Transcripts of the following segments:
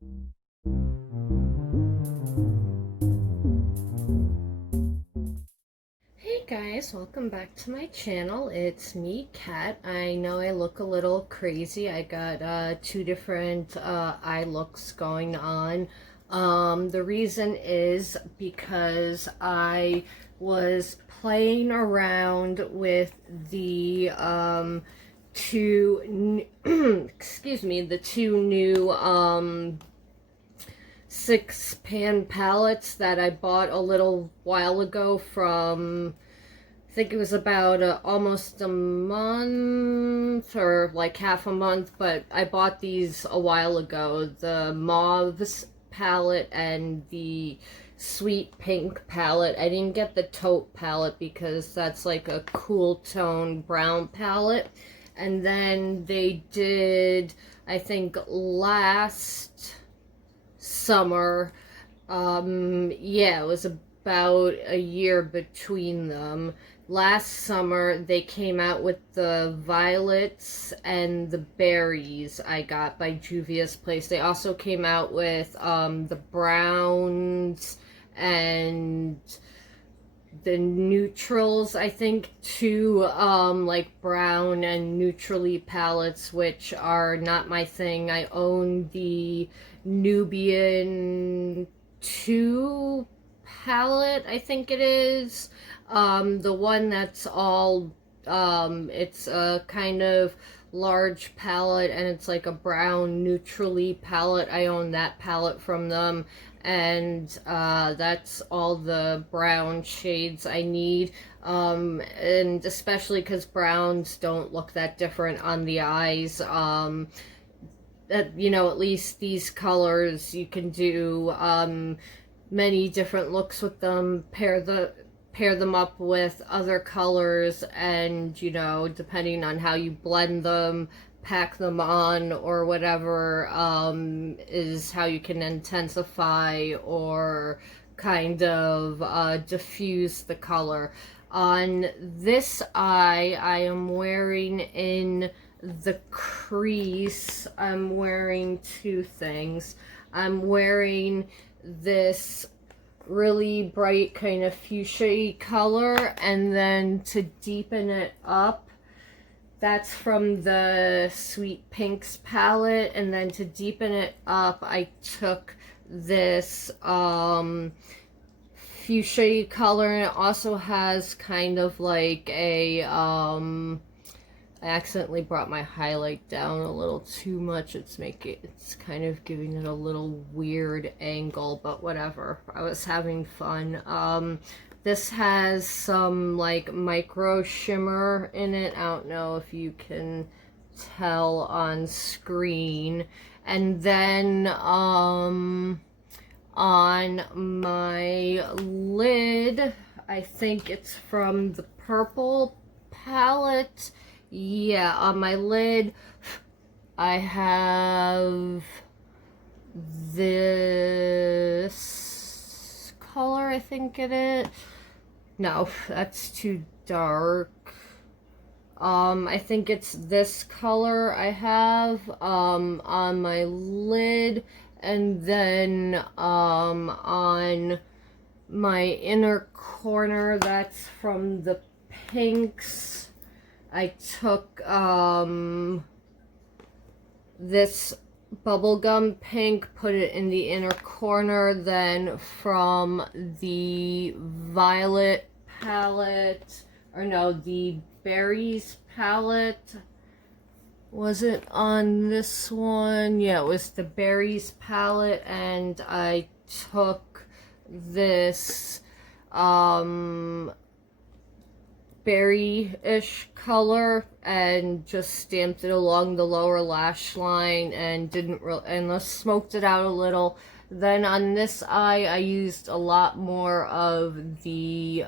Hey guys, welcome back to my channel. It's me, Kat. I know I look a little crazy. I got two different eye looks going on. The reason is because I was playing around with the excuse me, the two new 6-pan palettes that I bought a little while ago from, I think it was about almost a month or like half a month, but I bought these a while ago. The Mauves palette and the Sweet Pink palette. I didn't get the Taupe palette because that's like a cool tone brown palette. And then they did, I think last summer, yeah, it was about a year between them. Last summer they came out with the violets and the berries I got by Juvias Place. They also came out with the browns and the neutrals, I think, two like brown and neutrally palettes, which are not my thing. I own the Nubian 2 palette, I think it is. The one that's all it's a kind of large palette and it's like a brown neutrally palette. I own that palette from them, and that's all the brown shades I need, and especially because browns don't look that different on the eyes. That, you know, at least these colors you can do many different looks with them, pair them up with other colors, and, you know, depending on how you blend them, pack them on, or whatever, is how you can intensify or kind of diffuse the color. On this eye, I am wearing in the crease, I'm wearing two things. I'm wearing this really bright kind of fuchsia color, and then to deepen it up, that's from the Sweet Pinks palette, and then to deepen it up I took this fuchsia color, and it also has kind of like a I accidentally brought my highlight down a little too much. It's kind of giving it a little weird angle, but whatever. I was having fun. This has some like micro shimmer in it. I don't know if you can tell on screen. And then on my lid, I think it's from the purple palette. Yeah, on my lid, I have this color, I think it is. No, that's too dark. I think it's this color I have on my lid, and then on my inner corner, that's from the pinks. I took this bubblegum pink, put it in the inner corner, then from the violet palette, or no, the berries palette, was it on this one? Yeah, it was the berries palette, and I took this berry-ish color and just stamped it along the lower lash line, and smoked it out a little. Then on this eye I used a lot more of the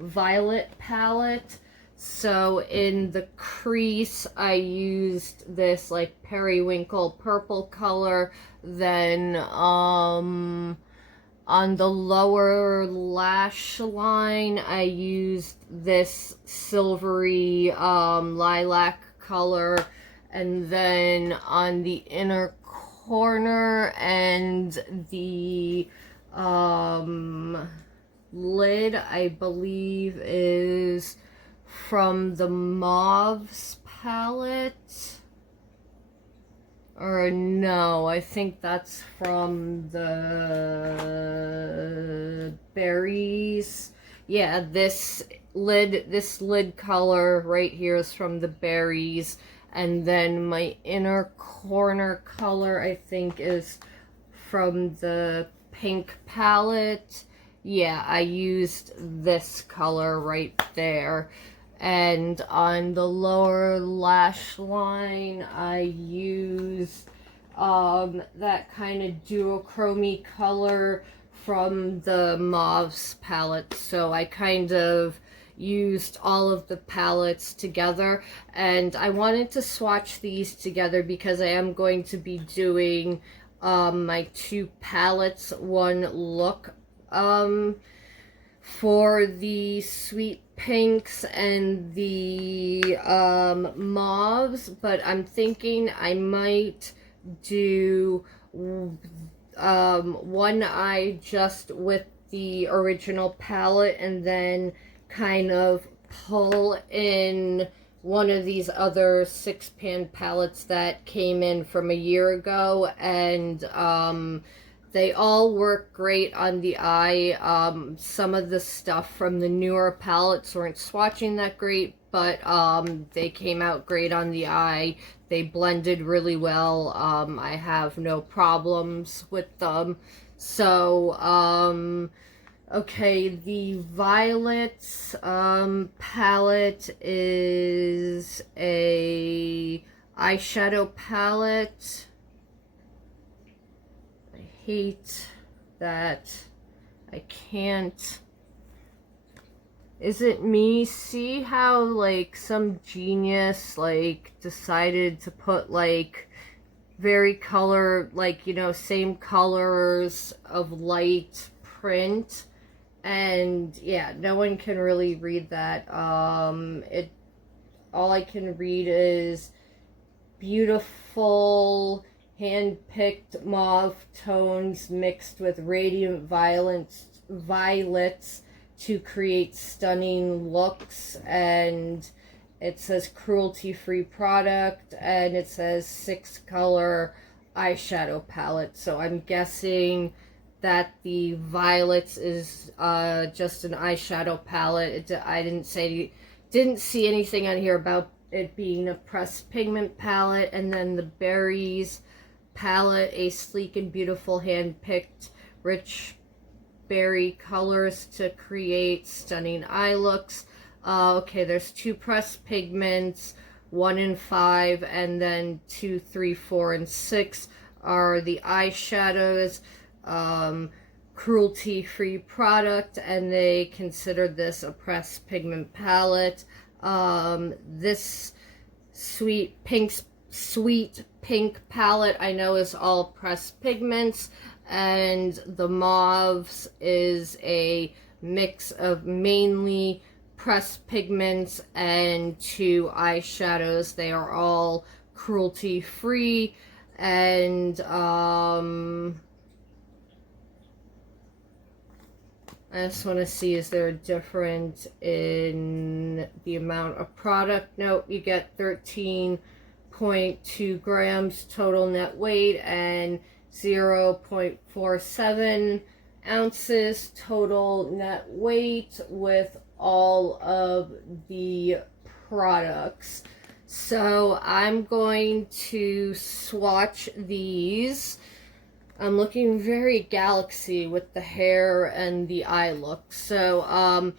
violet palette. So in the crease I used this like periwinkle purple color. Then on the lower lash line, I used this silvery lilac color. And then on the inner corner, and the lid, I believe, is from the Mauves palette. Or no, I think that's from the berries. Yeah, this lid color right here is from the berries. And then my inner corner color, I think, is from the pink palette. Yeah, I used this color right there. And on the lower lash line, I used that kind of duochrome color from the Mauves palette. So I kind of used all of the palettes together, and I wanted to swatch these together because I am going to be doing my two palettes, one look for the sweet pinks and the mauves, but I'm thinking I might do one eye just with the original palette and then kind of pull in one of these other 6-pan palettes that came in from a year ago, and they all work great on the eye. Some of the stuff from the newer palettes weren't swatching that great, but they came out great on the eye. They blended really well. I have no problems with them. So, okay, the Violets palette is a eyeshadow palette. Hate that I can't. Is it me? See how like some genius like decided to put like very color, like, you know, same colors of light print, and yeah, no one can really read that. It all I can read is beautiful hand-picked mauve tones mixed with radiant violets to create stunning looks, and it says cruelty-free product, and it says 6-color eyeshadow palette. So I'm guessing that the violets is just an eyeshadow palette. I didn't see anything on here about it being a pressed pigment palette. And then the berries palette, a sleek and beautiful hand-picked rich berry colors to create stunning eye looks. Okay, there's 2 pressed pigments, 1 and 5, and then 2, 3, 4, and 6 are the eyeshadows. Cruelty-free product, and they consider this a pressed pigment palette. This sweet pink palette I know is all pressed pigments, and the mauves is a mix of mainly pressed pigments and 2 eyeshadows. They are all cruelty free, and I just want to see, is there a difference in the amount of product? Nope, you get 13.2 grams total net weight and 0.47 ounces total net weight with all of the products. So I'm going to swatch these. I'm looking very galaxy with the hair and the eye look. So on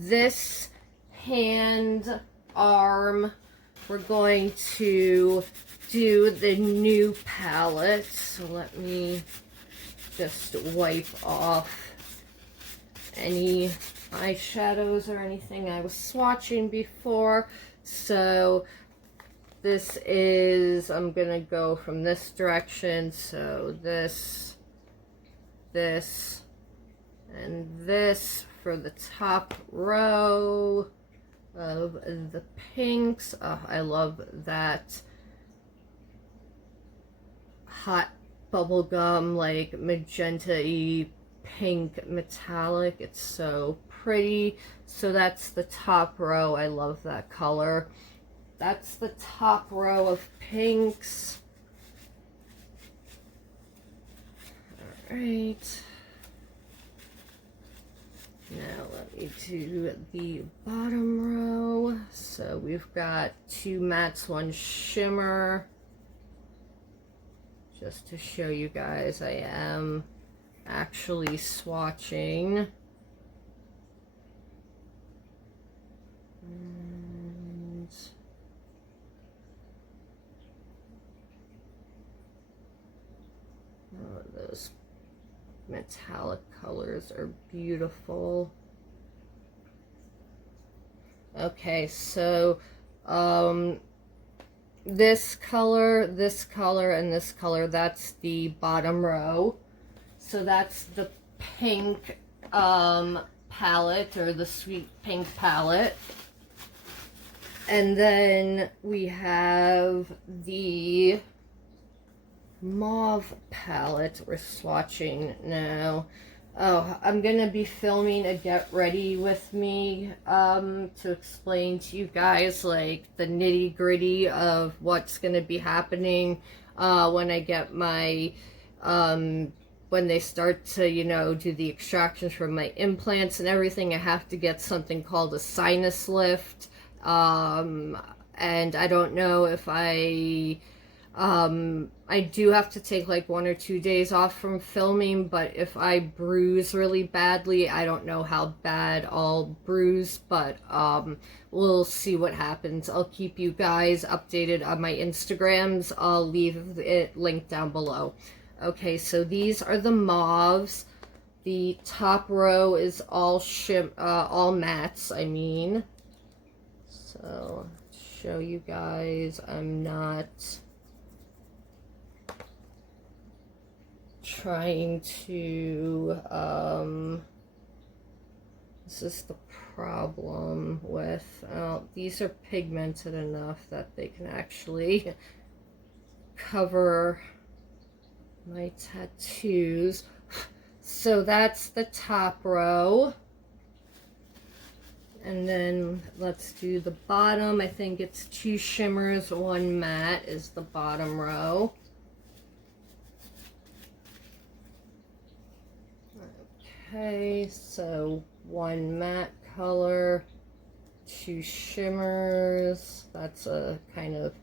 this hand arm, we're going to do the new palette. So let me just wipe off any eyeshadows or anything I was swatching before. So this is, I'm gonna go from this direction, so this, and this for the top row of the pinks. Oh, I love that hot bubblegum, like magenta-y pink metallic. It's so pretty. So that's the top row. I love that color. That's the top row of pinks. All right. Now let me do the bottom row. So we've got 2 mattes, 1 shimmer. Just to show you guys, I am actually swatching. And oh, those metallic colors are beautiful. Okay, so this color, and this color, that's the bottom row. So that's the pink palette, or the sweet pink palette. And then we have the mauve palette we're swatching now. Oh, I'm gonna be filming a get ready with me to explain to you guys like the nitty gritty of what's gonna be happening when I get my when they start to, you know, do the extractions from my implants and everything. I have to get something called a sinus lift, and I don't know if I do have to take like 1 or 2 days off from filming, but if I bruise really badly, I don't know how bad I'll bruise, but we'll see what happens. I'll keep you guys updated on my Instagrams. I'll leave it linked down below. Okay, so these are the mauves. The top row is all mattes, I mean. So, show you guys, I'm not trying to, this is the problem with, these are pigmented enough that they can actually cover my tattoos. So that's the top row. And then let's do the bottom. I think it's 2 shimmers, 1 matte is the bottom row. Okay, so 1 matte color, 2 shimmers. That's a kind of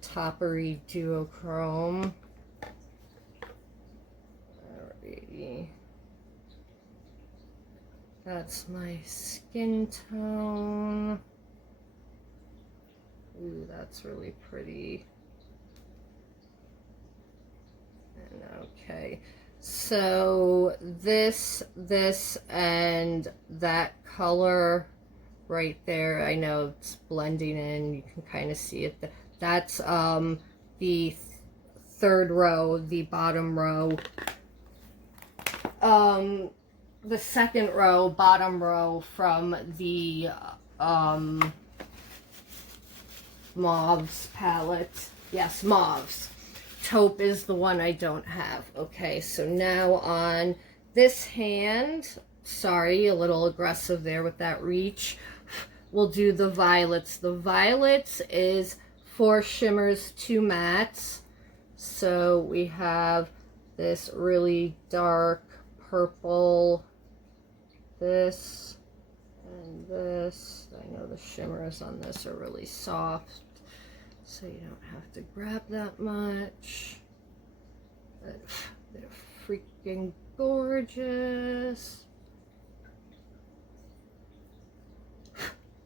toppery duochrome. Alrighty. That's my skin tone. Ooh, that's really pretty. And okay. So this, and that color right there, I know it's blending in, you can kind of see it. That's the 3rd row, the bottom row. The 2nd row, bottom row from the mauves palette. Yes, mauves. Taupe is the one I don't have. Okay, so now on this hand, sorry, a little aggressive there with that reach, we'll do the violets. The violets is 4 shimmers, 2 mattes. So we have this really dark purple, this, and this. I know the shimmers on this are really soft, so you don't have to grab that much. But they're freaking gorgeous.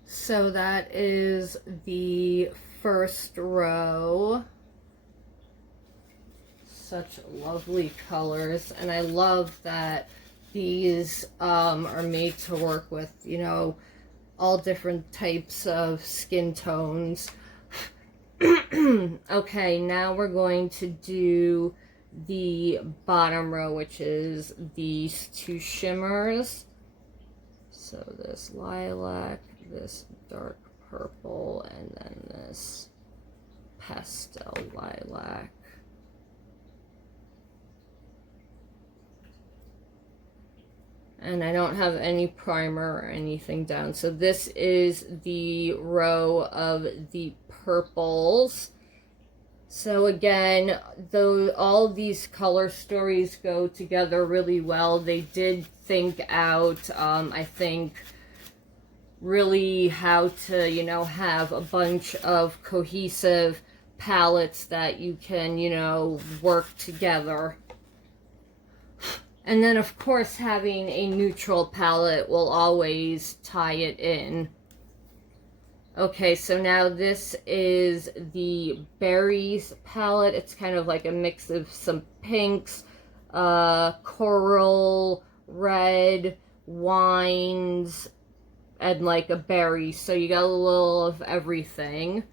So that is the 1st row. Such lovely colors, and I love that these are made to work with, you know, all different types of skin tones. Okay, now we're going to do the bottom row, which is these 2 shimmers. So this lilac, this dark purple, and then this pastel lilac. And I don't have any primer or anything down. So this is the row of the purples. So again, though all of these color stories go together really well, they did think out, I think, really how to, you know, have a bunch of cohesive palettes that you can, you know, work together. And then, of course, having a neutral palette will always tie it in. Okay, so now this is the Berries palette. It's kind of like a mix of some pinks, coral, red, wines, and like a berry. So you got a little of everything.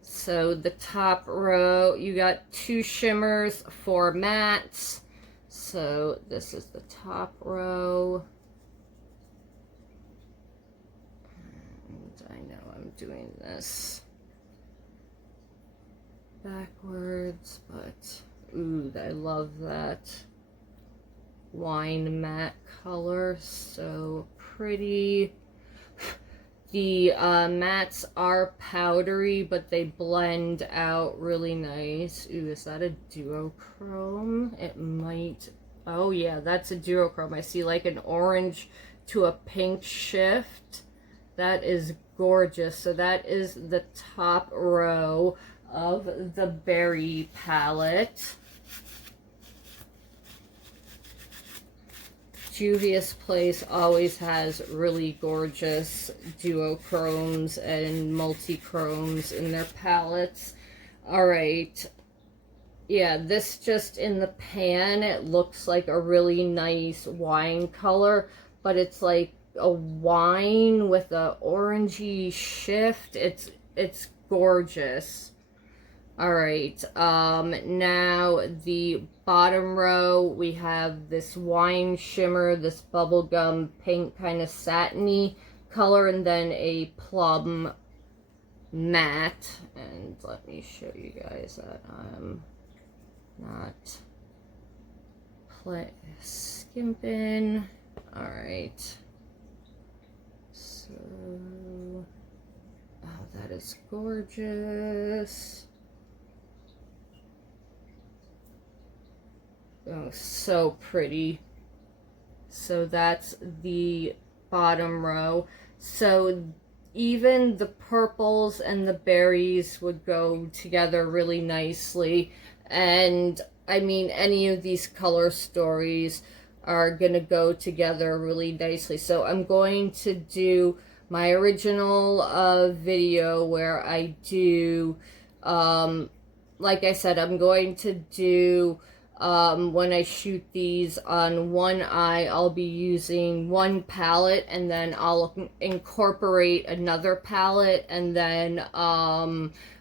So the top row, you got 2 shimmers, 4 mattes. So this is the top row. And I know I'm doing this backwards, but ooh, I love that wine matte color. So pretty. The mattes are powdery, but they blend out really nice. Ooh, is that a duochrome? It might. Oh yeah, that's a duochrome. I see like an orange to a pink shift. That is gorgeous. So that is the top row of the Berry palette. Juvia's Place always has really gorgeous duochromes and multi-chromes in their palettes. Alright. Yeah, this just in the pan, it looks like a really nice wine color, but it's like a wine with a orangey shift. It's gorgeous. Alright, now the bottom row, we have this wine shimmer, this bubblegum pink kind of satiny color, and then a plum matte. And let me show you guys that I'm not skimping. Alright, so, oh, that is gorgeous. Oh, so pretty. So that's the bottom row. So even the purples and the berries would go together really nicely. And I mean, any of these color stories are gonna go together really nicely. So I'm going to do my original video where I do, like I said, I'm going to do when I shoot these on one eye, I'll be using one palette, and then I'll incorporate another palette, and then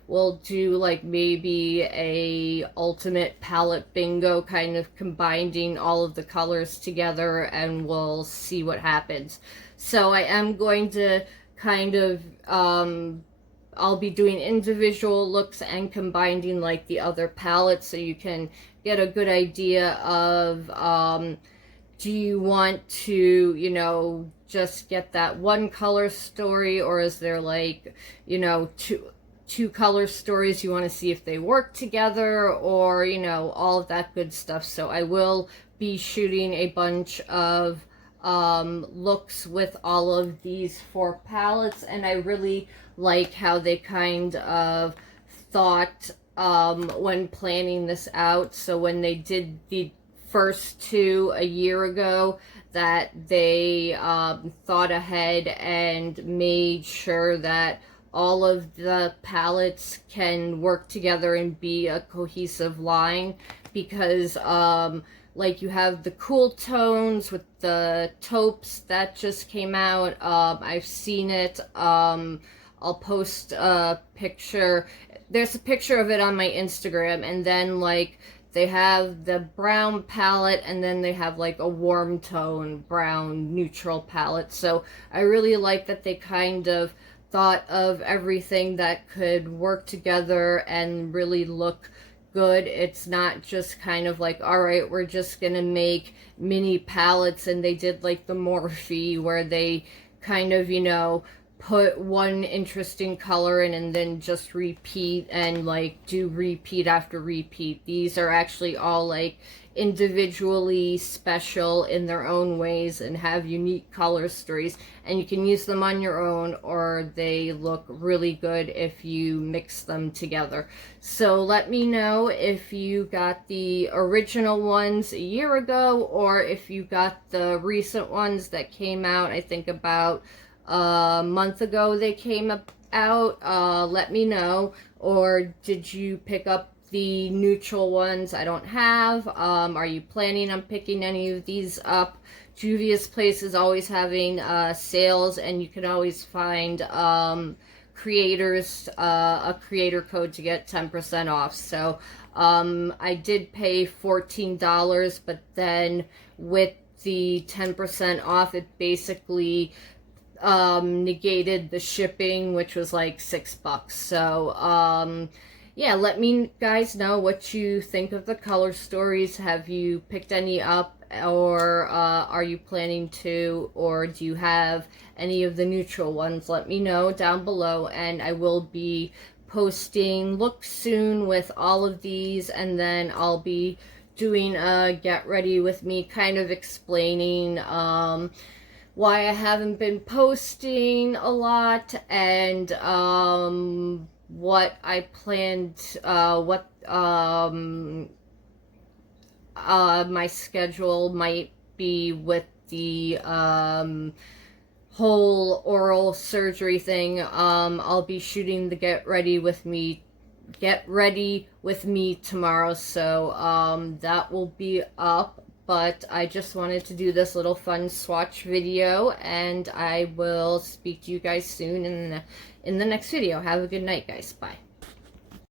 we'll do like maybe a ultimate palette bingo, kind of combining all of the colors together, and we'll see what happens. So I am going to kind of I'll be doing individual looks and combining like the other palettes, so you can get a good idea of do you want to, you know, just get that one color story, or is there like, you know, two color stories you want to see if they work together, or, you know, all of that good stuff. So I will be shooting a bunch of looks with all of these 4 palettes, and I really like how they kind of thought when planning this out. So when they did the first 2 a year ago, that they thought ahead and made sure that all of the palettes can work together and be a cohesive line, because like you have the cool tones with the taupes that just came out. I've seen it. I'll post a picture. There's a picture of it on my Instagram, and then like they have the brown palette, and then they have like a warm tone brown neutral palette. So I really like that they kind of thought of everything that could work together and really look good. It's not just kind of like, all right, we're just gonna make mini palettes, and they did like the Morphe where they kind of, you know, put one interesting color in and then just repeat and like do repeat after repeat. These are actually all like individually special in their own ways and have unique color stories, and you can use them on your own, or they look really good if you mix them together. So let me know if you got the original ones a year ago, or if you got the recent ones that came out, I think about a month ago they came out. Let me know. Or did you pick up the neutral ones I don't have? Are you planning on picking any of these up? Juvia's Place is always having sales, and you can always find creators a creator code to get 10% off. So I did pay $14, but then with the 10% off, it basically negated the shipping, which was like $6. So yeah, let me guys know what you think of the color stories. Have you picked any up, or are you planning to, or do you have any of the neutral ones? Let me know down below, and I will be posting looks soon with all of these, and then I'll be doing a get ready with me, kind of explaining why I haven't been posting a lot, and what I planned, what my schedule might be with the whole oral surgery thing. I'll be shooting the get ready with me tomorrow, so that will be up. But I just wanted to do this little fun swatch video, and I will speak to you guys soon in the next video. Have a good night, guys. Bye.